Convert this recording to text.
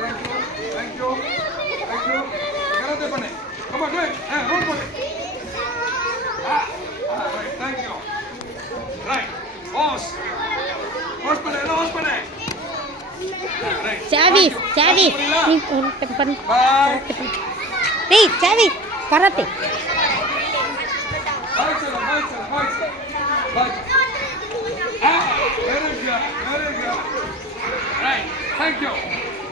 Thank you. Thank you. Thank you. Karate பண்ணு. Come on, go ahead. Roll பண்ணு. Right. Thank you. Right. Pause. Pause பண்ணு. எல்லாம் pause பண்ணு. Right. Chavis, Chavis. Bye. Hey, Chavis, karate. Bye, sir. Bye, sir. Bye, sir. Bye. Very good. Very good. Right. Thank you.